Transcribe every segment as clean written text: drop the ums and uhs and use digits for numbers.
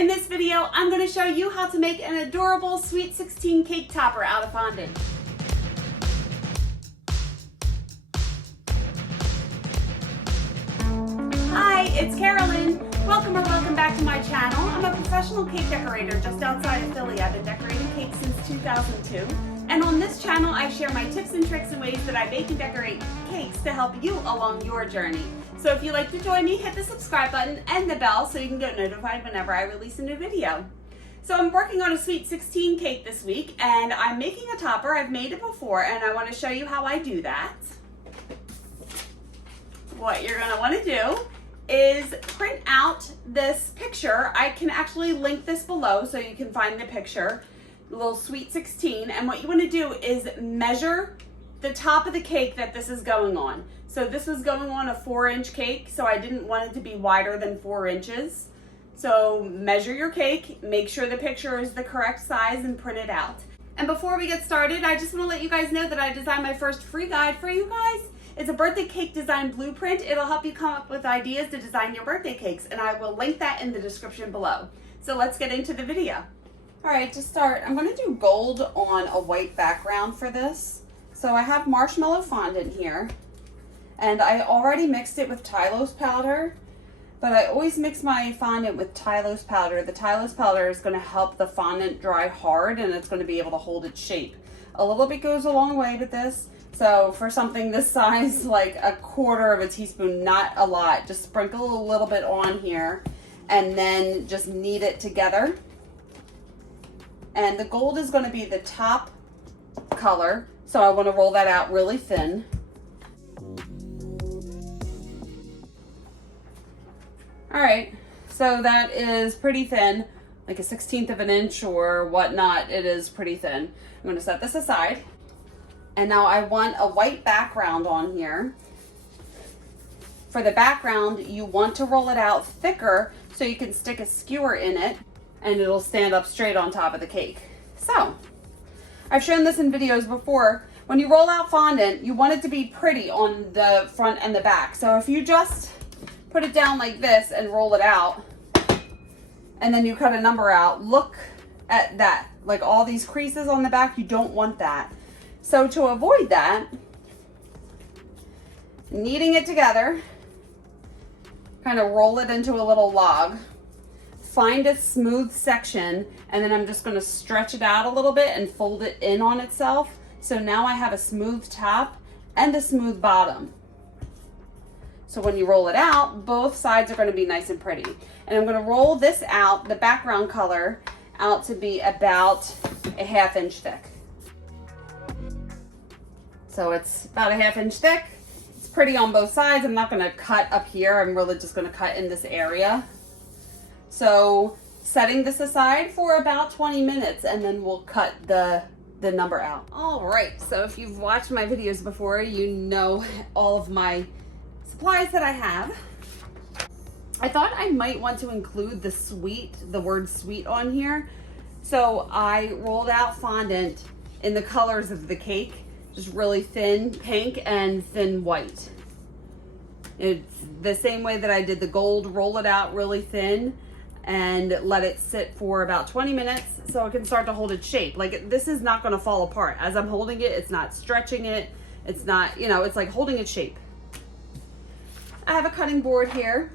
In this video, I'm going to show you how to make an adorable Sweet 16 cake topper out of fondant. Hi, it's Karolyn. Welcome back to my channel. I'm a professional cake decorator just outside of Philly. I've been decorating cakes since 2002. And on this channel, I share my tips and tricks and ways that I bake and decorate cakes to help you along your journey. So if you'd like to join me, hit the subscribe button and the bell so you can get notified whenever I release a new video. So I'm working on a Sweet 16 cake this week, and I'm making a topper. I've made it before, and I want to show you how I do that. What you're going to want to do is print out this picture. I can actually link this below so you can find the picture, the little Sweet 16. And what you want to do is measure the top of the cake that this is going on. So this was going on a 4-inch cake, so I didn't want it to be wider than 4 inches. So measure your cake, make sure the picture is the correct size, and print it out. And before we get started, I just want to let you guys know that I designed my first free guide for you guys. It's a birthday cake design blueprint. It'll help you come up with ideas to design your birthday cakes, and I will link that in the description below. So let's get into the video. All right, to start, I'm going to do gold on a white background for this. So I have marshmallow fondant here, and I already mixed it with Tylose powder, but I always mix my fondant with Tylose powder. The Tylose powder is going to help the fondant dry hard, and it's going to be able to hold its shape. A little bit goes a long way with this. So for something this size, like a 1/4 teaspoon, not a lot, just sprinkle a little bit on here and then just knead it together. And the gold is going to be the top color, so I want to roll that out really thin. All right, so that is pretty thin, like a 1/16 of an inch or whatnot. It is pretty thin. I'm going to set this aside. And now I want a white background on here. For the background, you want to roll it out thicker so you can stick a skewer in it and it'll stand up straight on top of the cake. So, I've shown this in videos before. When you roll out fondant, you want it to be pretty on the front and the back. So if you just put it down like this and roll it out, and then you cut a number out, look at that. Like all these creases on the back, you don't want that. So to avoid that, kneading it together, kind of roll it into a little log, find a smooth section, and then I'm just going to stretch it out a little bit and fold it in on itself. So now I have a smooth top and a smooth bottom. So when you roll it out, both sides are going to be nice and pretty. And I'm going to roll this out, the background color, out to be about a 1/2 inch thick. So it's about a 1/2 inch thick. It's pretty on both sides. I'm not going to cut up here. I'm really just going to cut in this area. So setting this aside for about 20 minutes, and then we'll cut the number out. All right, so if you've watched my videos before, you know all of my supplies that I have. I thought I might want to include the word sweet on here. So I rolled out fondant in the colors of the cake, just really thin pink and thin white. It's the same way that I did the gold, roll it out really thin and let it sit for about 20 minutes so it can start to hold its shape. Like this is not going to fall apart. As I'm holding it, it's not stretching it. It's not, it's like holding its shape. I have a cutting board here.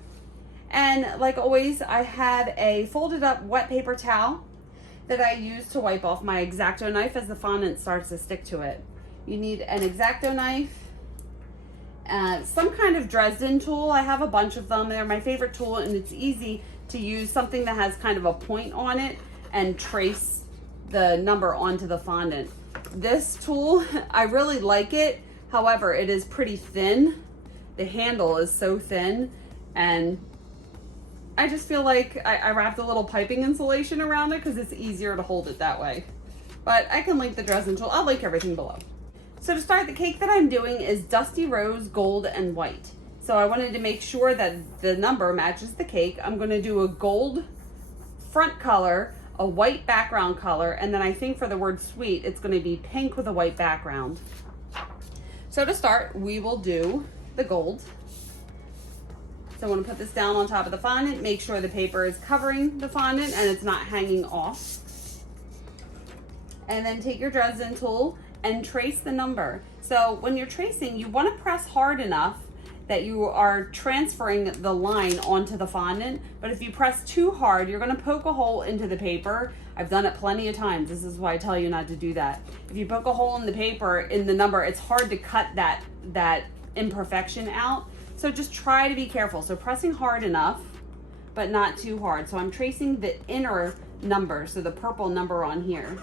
And like always, I have a folded up wet paper towel that I use to wipe off my X-Acto knife as the fondant starts to stick to it. You need an X-Acto knife, some kind of Dresden tool. I have a bunch of them. They're my favorite tool, and it's easy to use something that has kind of a point on it and trace the number onto the fondant. This tool, I really like it. However, it is pretty thin. The handle is so thin, and I just feel like I wrapped a little piping insulation around it because it's easier to hold it that way. But I can link the Dresden tool. I'll link everything below. So to start, the cake that I'm doing is Dusty Rose, Gold, and White. So I wanted to make sure that the number matches the cake. I'm going to do a gold front color, a white background color, and then I think for the word sweet, it's going to be pink with a white background. So to start, we will do the gold. So I want to put this down on top of the fondant, make sure the paper is covering the fondant and it's not hanging off. And then take your Dresden tool and trace the number. So when you're tracing, you want to press hard enough that you are transferring the line onto the fondant, but if you press too hard, you're gonna poke a hole into the paper. I've done it plenty of times. This is why I tell you not to do that. If you poke a hole in the paper, in the number, it's hard to cut that imperfection out. So just try to be careful. So pressing hard enough, but not too hard. So I'm tracing the inner number, so the purple number on here.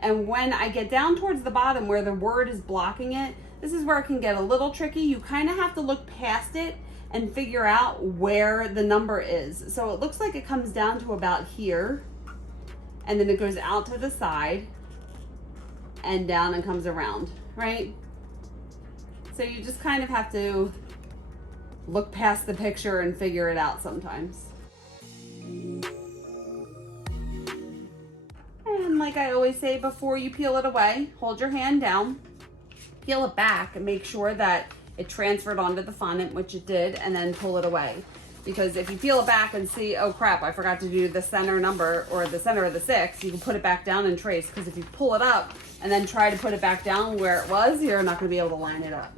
And when I get down towards the bottom where the word is blocking it, this is where it can get a little tricky. You kind of have to look past it and figure out where the number is. So it looks like it comes down to about here, and then it goes out to the side and down and comes around, right? So you just kind of have to look past the picture and figure it out sometimes. And like I always say, before you peel it away, hold your hand down, peel it back and make sure that it transferred onto the fondant, which it did, and then pull it away. Because if you peel it back and see, oh crap, I forgot to do the center number or the center of the 6, you can put it back down and trace. Because if you pull it up and then try to put it back down where it was, you're not gonna be able to line it up.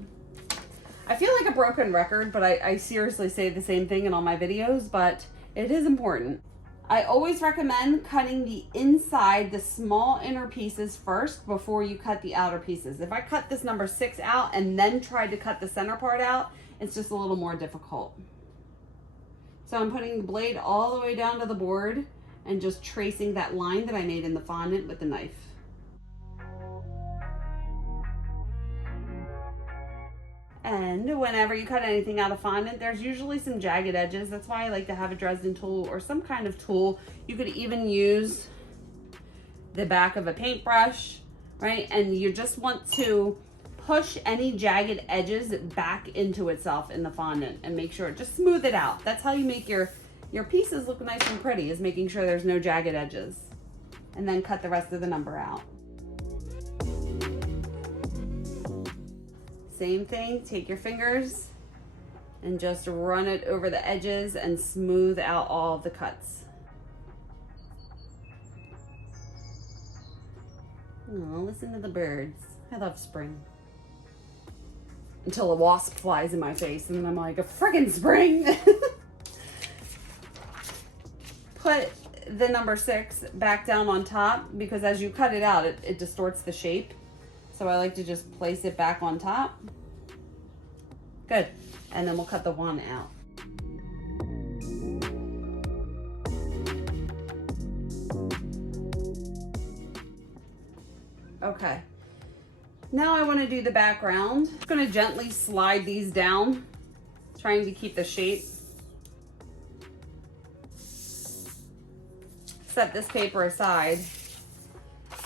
I feel like a broken record, but I seriously say the same thing in all my videos, but it is important. I always recommend cutting the inside, the small inner pieces first before you cut the outer pieces. If I cut this number 6 out and then tried to cut the center part out, it's just a little more difficult. So I'm putting the blade all the way down to the board and just tracing that line that I made in the fondant with the knife. And whenever you cut anything out of fondant, there's usually some jagged edges. That's why I like to have a Dresden tool or some kind of tool. You could even use the back of a paintbrush, right? And you just want to push any jagged edges back into itself in the fondant and make sure, just smooth it out. That's how you make your pieces look nice and pretty, is making sure there's no jagged edges. And then cut the rest of the number out. Same thing, take your fingers and just run it over the edges and smooth out all of the cuts. Oh, listen to the birds. I love spring. Until a wasp flies in my face and then I'm like, a friggin' spring! Put the number 6 back down on top because as you cut it out, it distorts the shape. So I like to just place it back on top. Good. And then we'll cut the 1 out. Okay. Now I want to do the background. I'm just going to gently slide these down, trying to keep the shape. Set this paper aside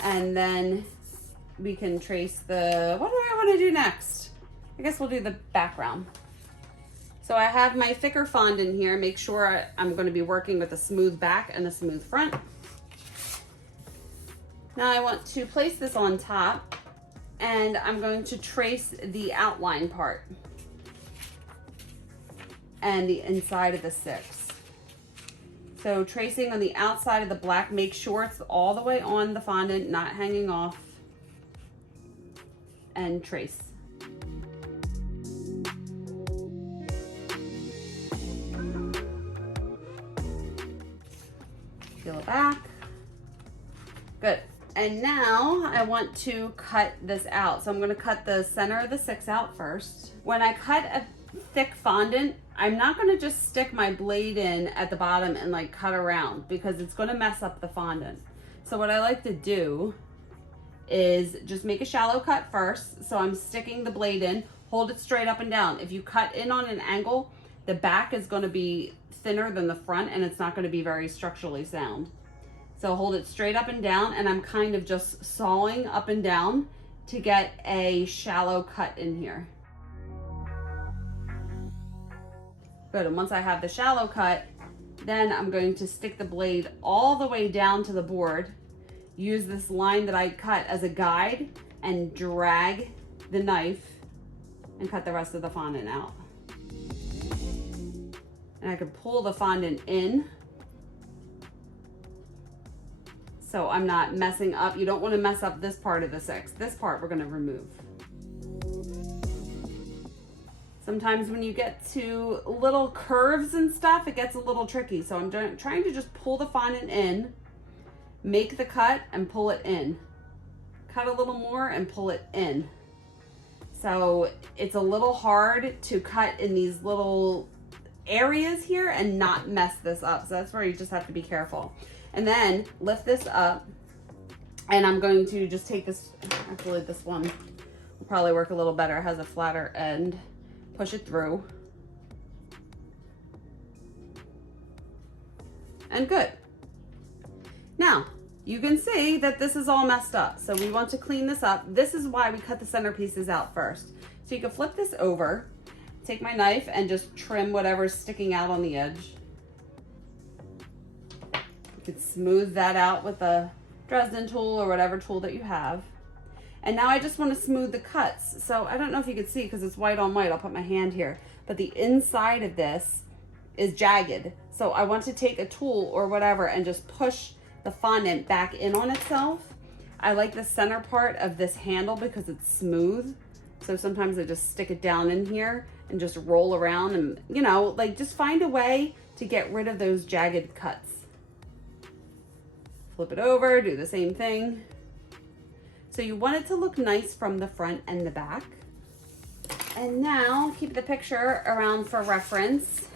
and then we can trace the, what do I want to do next? I guess we'll do the background. So I have my thicker fondant here. Make sure I'm going to be working with a smooth back and a smooth front. Now I want to place this on top and I'm going to trace the outline part and the inside of the 6. So tracing on the outside of the black, make sure it's all the way on the fondant, not hanging off. And trace. Peel it back. Good. And now I want to cut this out. So I'm going to cut the center of the 6 out first. When I cut a thick fondant, I'm not going to just stick my blade in at the bottom and like cut around because it's going to mess up the fondant. So what I like to do is just make a shallow cut first. So I'm sticking the blade in, hold it straight up and down. If you cut in on an angle, the back is going to be thinner than the front and it's not going to be very structurally sound. So hold it straight up and down and I'm kind of just sawing up and down to get a shallow cut in here. Good, and once I have the shallow cut, then I'm going to stick the blade all the way down to the board, use this line that I cut as a guide and drag the knife and cut the rest of the fondant out. And I can pull the fondant in. So I'm not messing up. You don't want to mess up this part of the 6. This part we're going to remove. Sometimes when you get to little curves and stuff, it gets a little tricky. So I'm trying to just pull the fondant in, make the cut and pull it in. Cut a little more and pull it in. So it's a little hard to cut in these little areas here and not mess this up. So that's where you just have to be careful. And then lift this up, and I'm going to just take this, actually this one will probably work a little better. It has a flatter end. Push it through. And good. Now, you can see that this is all messed up. So we want to clean this up. This is why we cut the centerpieces out first. So you can flip this over, take my knife and just trim whatever's sticking out on the edge. You can smooth that out with a Dresden tool or whatever tool that you have. And now I just want to smooth the cuts. So I don't know if you can see because it's white on white. I'll put my hand here. But the inside of this is jagged. So I want to take a tool or whatever and just push the fondant back in on itself. I like the center part of this handle because it's smooth. So sometimes I just stick it down in here and just roll around and, you know, like just find a way to get rid of those jagged cuts. Flip it over, do the same thing. So you want it to look nice from the front and the back. And now keep the picture around for reference.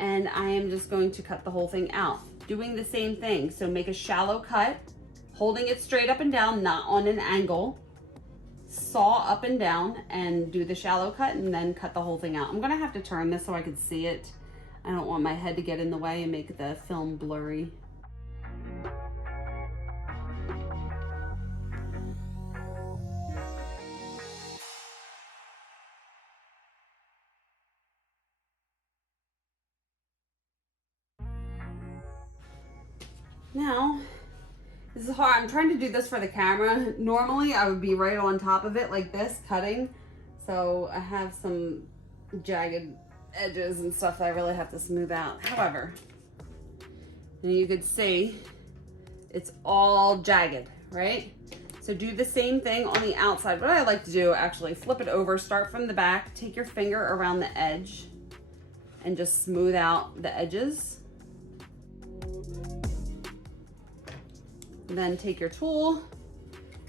And I am just going to cut the whole thing out. Doing the same thing. So make a shallow cut, holding it straight up and down, not on an angle. Saw up and down and do the shallow cut and then cut the whole thing out. I'm gonna have to turn this so I can see it. I don't want my head to get in the way and make the film blurry. Now, this is hard. I'm trying to do this for the camera. Normally, I would be right on top of it like this, cutting. So I have some jagged edges and stuff that I really have to smooth out. However, and you could see it's all jagged, right? So do the same thing on the outside. What I like to do, actually, flip it over, start from the back, take your finger around the edge, and just smooth out the edges. Then take your tool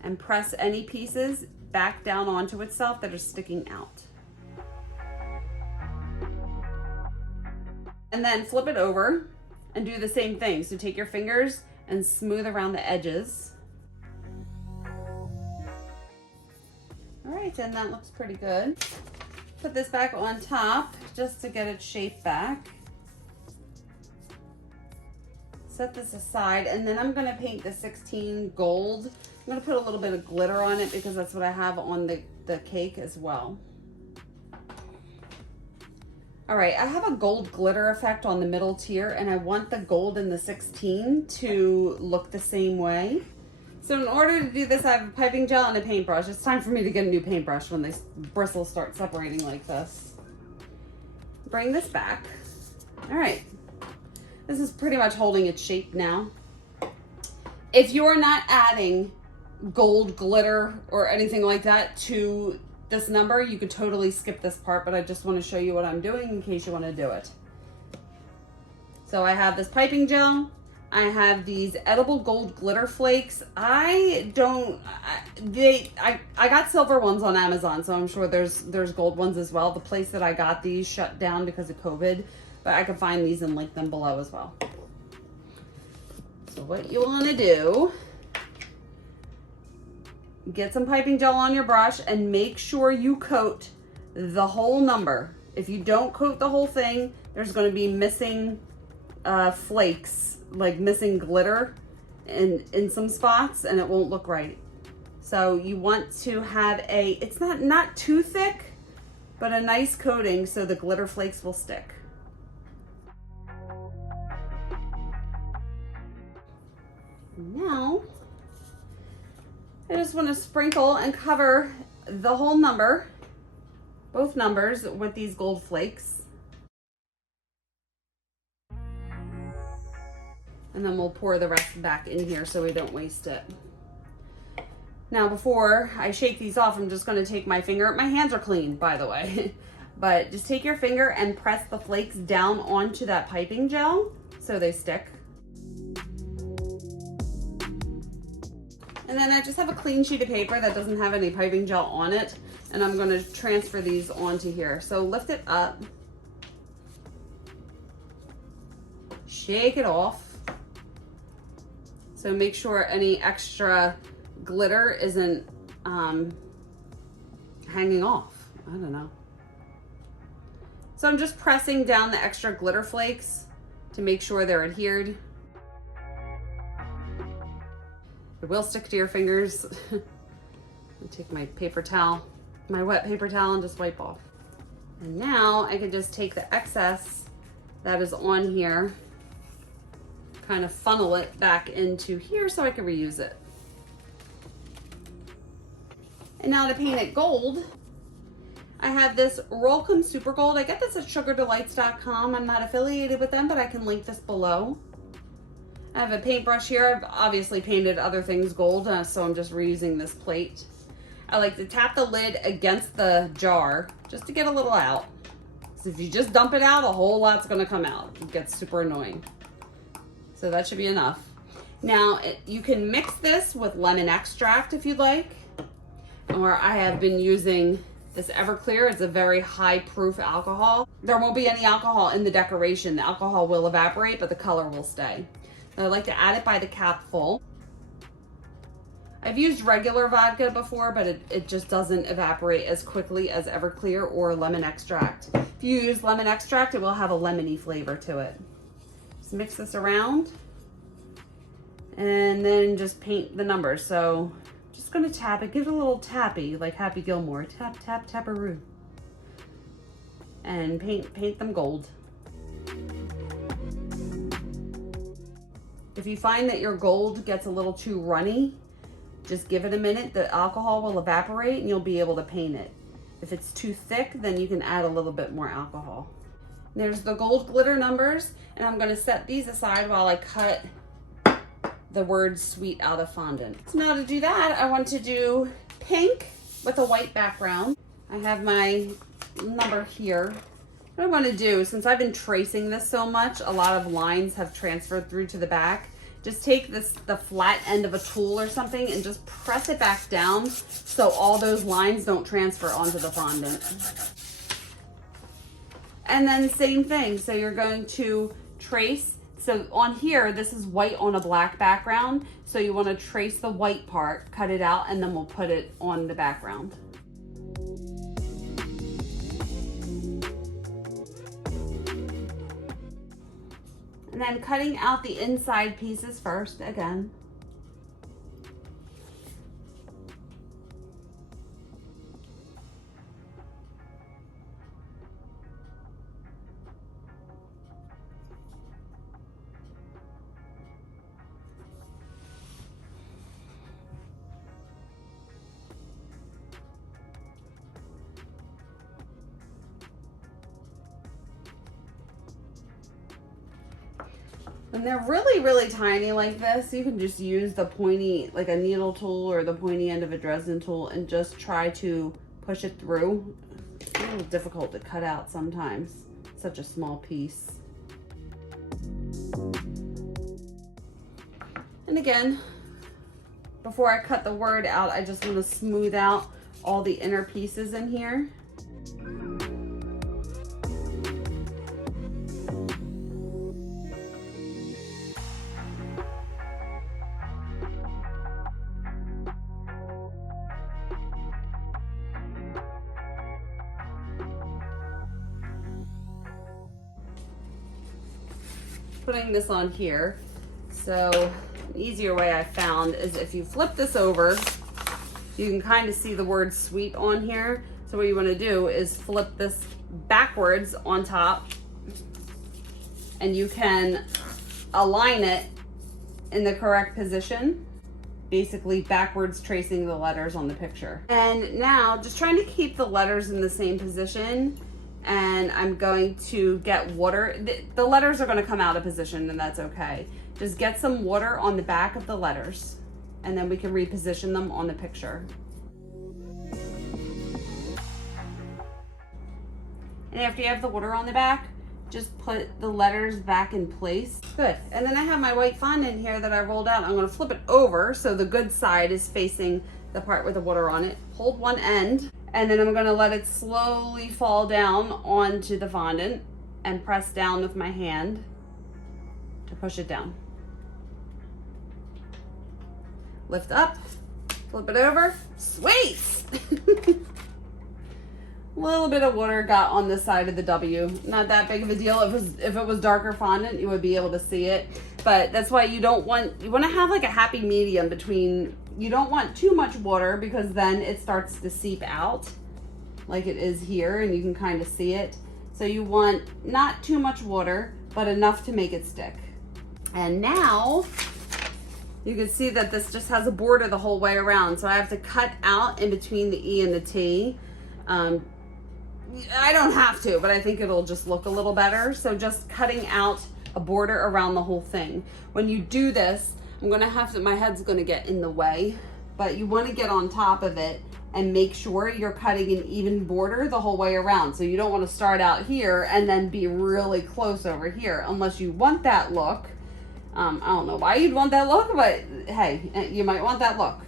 and press any pieces back down onto itself that are sticking out. And then flip it over and do the same thing. So take your fingers and smooth around the edges. All right, and that looks pretty good. Put this back on top just to get its shape back. Set this aside, and then I'm gonna paint the 16 gold. I'm gonna put a little bit of glitter on it because that's what I have on the cake as well. All right, I have a gold glitter effect on the middle tier, and I want the gold in the 16 to look the same way. So in order to do this, I have a piping gel and a paintbrush. It's time for me to get a new paintbrush when these bristles start separating like this. Bring this back. All right. This is pretty much holding its shape now. If you're not adding gold glitter or anything like that to this number, you could totally skip this part, but I just want to show you what I'm doing in case you want to do it. So I have this piping gel. I have these edible gold glitter flakes. I got silver ones on Amazon, so I'm sure there's gold ones as well. The place that I got these shut down because of COVID. But I can find these and link them below as well. So what you want to do, get some piping gel on your brush and make sure you coat the whole number. If you don't coat the whole thing, there's going to be missing flakes, like missing glitter in some spots, and it won't look right. So you want to have it's not too thick, but a nice coating so the glitter flakes will stick. Now, I just want to sprinkle and cover the whole number, both numbers, with these gold flakes. And then we'll pour the rest back in here so we don't waste it. Now before I shake these off, I'm just gonna take my finger, my hands are clean by the way, but just take your finger and press the flakes down onto that piping gel so they stick. And then I just have a clean sheet of paper that doesn't have any piping gel on it, and I'm gonna transfer these onto here. So lift it up, shake it off. So make sure any extra glitter isn't hanging off. I don't know. So I'm just pressing down the extra glitter flakes to make sure they're adhered. It will stick to your fingers. I'll take my paper towel, my wet paper towel, and just wipe off. And now I can just take the excess that is on here, kind of funnel it back into here so I can reuse it. And now to paint it gold, I have this Rolcom Super Gold. I get this at sugardelights.com. I'm not affiliated with them, but I can link this below. I have a paintbrush here. I've obviously painted other things gold, so I'm just reusing this plate. I like to tap the lid against the jar just to get a little out. So if you just dump it out, a whole lot's gonna come out. It gets super annoying. So that should be enough. Now, you can mix this with lemon extract if you'd like, or I have been using this Everclear. It's a very high proof alcohol. There won't be any alcohol in the decoration. The alcohol will evaporate, but the color will stay. I like to add it by the cap full. I've used regular vodka before, but it just doesn't evaporate as quickly as Everclear or lemon extract. If you use lemon extract, it will have a lemony flavor to it. Just mix this around and then just paint the numbers. So just gonna tap it, give it a little tappy, like Happy Gilmore. Tap, tap, taparoo. And paint them gold. If you find that your gold gets a little too runny, just give it a minute. The alcohol will evaporate and you'll be able to paint it. If it's too thick, then you can add a little bit more alcohol. There's the gold glitter numbers, and I'm gonna set these aside while I cut the word sweet out of fondant. So now to do that, I want to do pink with a white background. I have my number here. What I want to do, since I've been tracing this so much, a lot of lines have transferred through to the back. Just take the flat end of a tool or something and just press it back down so all those lines don't transfer onto the fondant. And then same thing, so you're going to trace. So on here, this is white on a black background. So you want to trace the white part, cut it out, and then we'll put it on the background. And then cutting out the inside pieces first, again. When they're really, really tiny like this, you can just use the pointy, like a needle tool or the pointy end of a Dresden tool, and just try to push it through. It's a little difficult to cut out sometimes. Such a small piece. And again, before I cut the word out, I just want to smooth out all the inner pieces in here. Putting this on here. So an easier way I found is if you flip this over, you can kind of see the word sweet on here. So what you want to do is flip this backwards on top, and you can align it in the correct position, basically backwards tracing the letters on the picture. And now just trying to keep the letters in the same position, and I'm going to get water. The letters are going to come out of position, and that's okay. Just get some water on the back of the letters, and then we can reposition them on the picture. And after you have the water on the back, just put the letters back in place. Good. And then I have my white fondant here that I rolled out. I'm going to flip it over so the good side is facing the part with the water on it. Hold one end, and then I'm going to let it slowly fall down onto the fondant and press down with my hand to push it down. Lift up, flip it over. Sweet! A little bit of water got on the side of the W. Not that big of a deal. If it was darker fondant, you would be able to see it. But that's why you want to have like a happy medium between, you don't want too much water because then it starts to seep out like it is here and you can kind of see it. So you want not too much water, but enough to make it stick. And now you can see that this just has a border the whole way around. So I have to cut out in between the E and the T. I don't have to, but I think it'll just look a little better. So just cutting out a border around the whole thing. When you do this, my head's gonna get in the way, but you wanna get on top of it and make sure you're cutting an even border the whole way around. So you don't wanna start out here and then be really close over here, unless you want that look. I don't know why you'd want that look, but hey, you might want that look.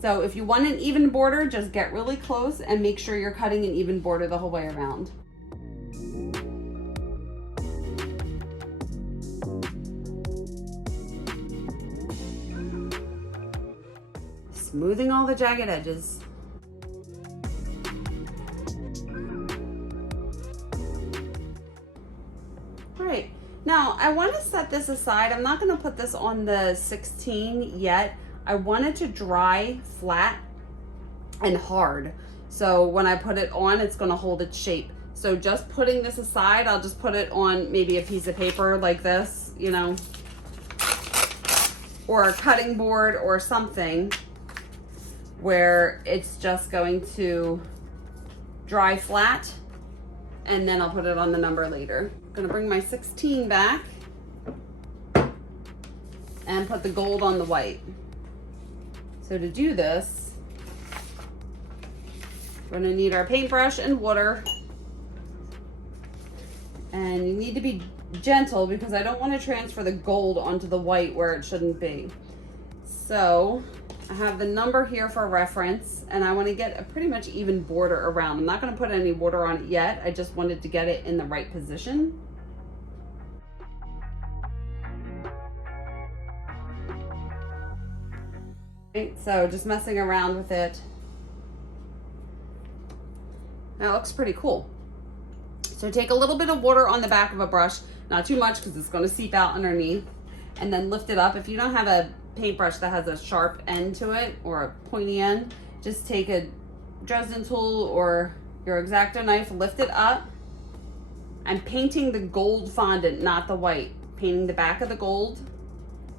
So if you want an even border, just get really close and make sure you're cutting an even border the whole way around. Smoothing all the jagged edges. Right, now I want to set this aside. I'm not going to put this on the 16 yet. I want it to dry flat and hard. So when I put it on, it's going to hold its shape. So just putting this aside, I'll just put it on maybe a piece of paper like this, you know, or a cutting board or something where it's just going to dry flat, and then I'll put it on the number later. I'm going to bring my 16 back and put the gold on the white. So to do this, we're gonna need our paintbrush and water. And you need to be gentle because I don't want to transfer the gold onto the white where it shouldn't be. So I have the number here for reference, and I want to get a pretty much even border around. I'm not going to put any water on it yet. I just wanted to get it in the right position. So just messing around with it. That looks pretty cool. So take a little bit of water on the back of a brush, not too much because it's going to seep out underneath, and then lift it up. If you don't have a paintbrush that has a sharp end to it or a pointy end, just take a Dresden tool or your X-Acto knife, lift it up. I'm painting the gold fondant, not the white. Painting the back of the gold,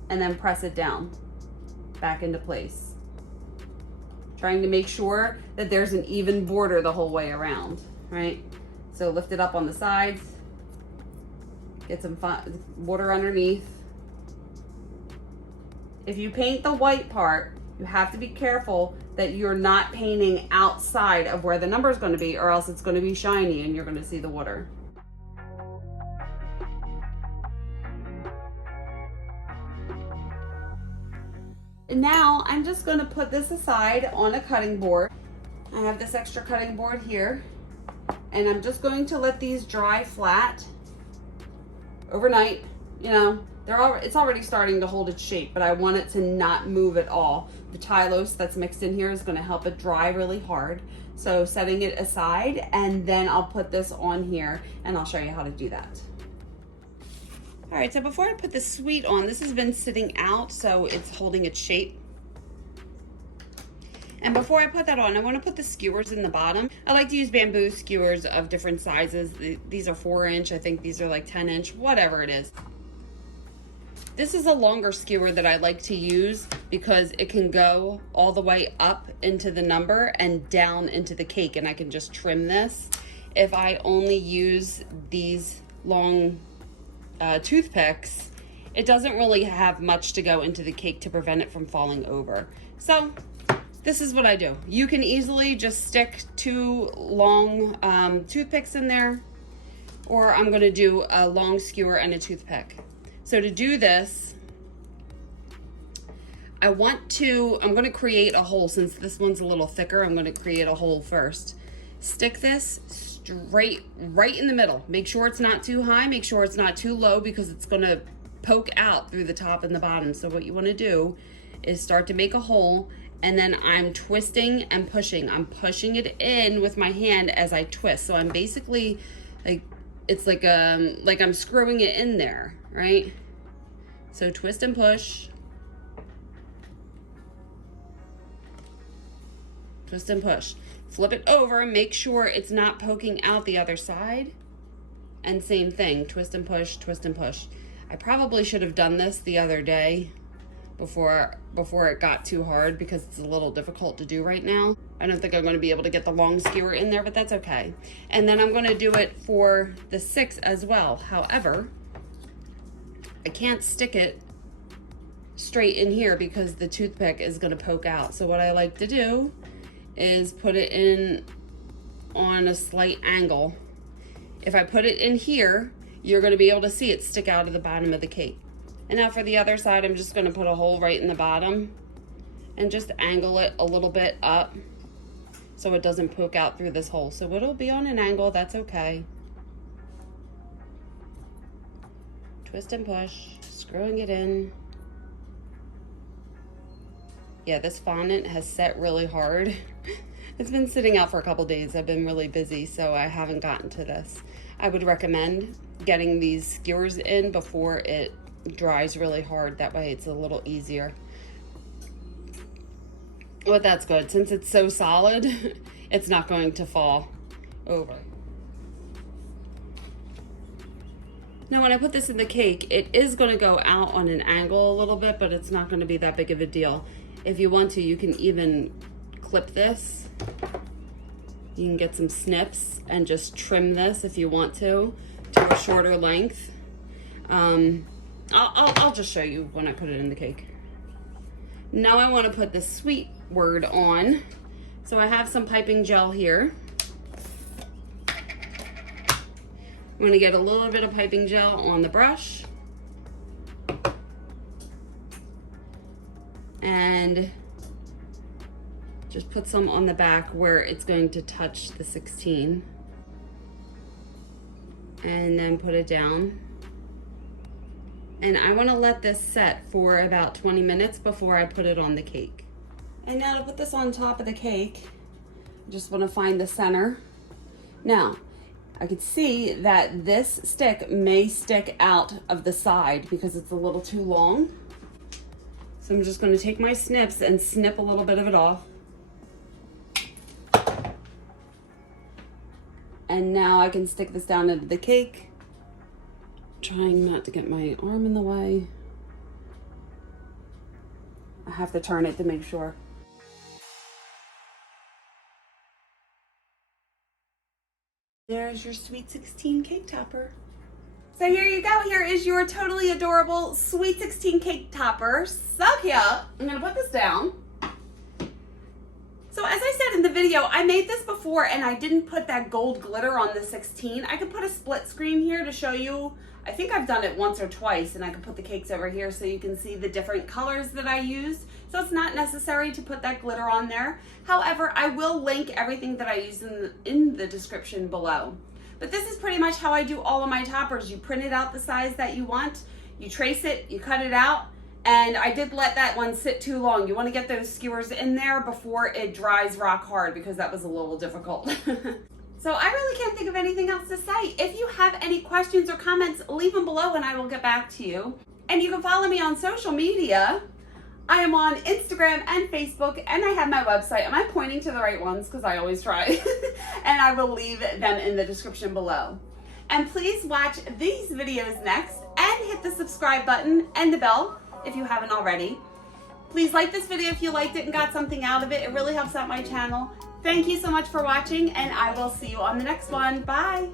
and then press it down back into place. Trying to make sure that there's an even border the whole way around, right? So lift it up on the sides, get some water underneath. If you paint the white part, you have to be careful that you're not painting outside of where the number is going to be, or else it's going to be shiny and you're going to see the water. And now I'm just going to put this aside on a cutting board. I have this extra cutting board here, and I'm just going to let these dry flat overnight. You know, it's already starting to hold its shape, but I want it to not move at all. The Tylose that's mixed in here is going to help it dry really hard. So setting it aside, and then I'll put this on here and I'll show you how to do that. All right, so before I put the sweet on, this has been sitting out, so it's holding its shape. And before I put that on, I want to put the skewers in the bottom. I like to use bamboo skewers of different sizes. These are 4-inch, I think these are like 10-inch, whatever it is. This is a longer skewer that I like to use because it can go all the way up into the number and down into the cake, and I can just trim this. if I only use these long toothpicks, it doesn't really have much to go into the cake to prevent it from falling over. So this is what I do. You can easily just stick 2 long toothpicks in there, or I'm gonna do a long skewer and a toothpick. So to do this, I'm gonna create a hole. Since this one's a little thicker, I'm gonna create a hole first. Stick this straight right in the middle. Make sure it's not too high, make sure it's not too low, because it's gonna poke out through the top and the bottom. So what you wanna do is start to make a hole, and then I'm twisting and pushing. I'm pushing it in with my hand as I twist. So I'm basically like, it's like I'm screwing it in there, right? So twist and push. Twist and push. Flip it over, make sure it's not poking out the other side. And same thing, twist and push, twist and push. I probably should have done this the other day before it got too hard, because it's a little difficult to do right now. I don't think I'm going to be able to get the long skewer in there, but that's okay. And then I'm going to do it for the 6 as well. However, I can't stick it straight in here because the toothpick is going to poke out. So what I like to do is put it in on a slight angle. If I put it in here, you're going to be able to see it stick out of the bottom of the cake. And now for the other side, I'm just going to put a hole right in the bottom and just angle it a little bit up so it doesn't poke out through this hole. So it'll be on an angle, that's okay. Twist and push, screwing it in. Yeah, this fondant has set really hard. It's been sitting out for a couple days. I've been really busy, so I haven't gotten to this. I would recommend getting these skewers in before it dries really hard. That way it's a little easier. But that's good. Since it's so solid, it's not going to fall over. Now when I put this in the cake, it is going to go out on an angle a little bit, but it's not going to be that big of a deal. If you want to, you can even clip this. You can get some snips and just trim this if you want to a shorter length. I'll just show you when I put it in the cake. Now I want to put the sweet word on. So I have some piping gel here. I'm going to get a little bit of piping gel on the brush. And just put some on the back where it's going to touch the 16. And then put it down. And I want to let this set for about 20 minutes before I put it on the cake. And now to put this on top of the cake, I just want to find the center. Now, I could see that this stick may stick out of the side because it's a little too long. So I'm just going to take my snips and snip a little bit of it off. And now I can stick this down into the cake. Trying not to get my arm in the way. I have to turn it to make sure. There's your Sweet 16 cake topper. So here you go. Here is your totally adorable Sweet 16 cake topper. So cute. I'm gonna put this down. So as I said in the video, I made this before and I didn't put that gold glitter on the 16. I could put a split screen here to show you. I think I've done it once or twice, and I could put the cakes over here so you can see the different colors that I used. So it's not necessary to put that glitter on there. However, I will link everything that I use in the description below. But this is pretty much how I do all of my toppers. You print it out the size that you want, you trace it, you cut it out, and I did let that one sit too long. You want to get those skewers in there before it dries rock hard, because that was a little difficult. So I really can't think of anything else to say. If you have any questions or comments, leave them below and I will get back to you. And you can follow me on social media. I am on Instagram and Facebook, and I have my website. Am I pointing to the right ones? Because I always try. And I will leave them in the description below. And please watch these videos next and hit the subscribe button and the bell if you haven't already. Please like this video if you liked it and got something out of it. It really helps out my channel. Thank you so much for watching, and I will see you on the next one. Bye.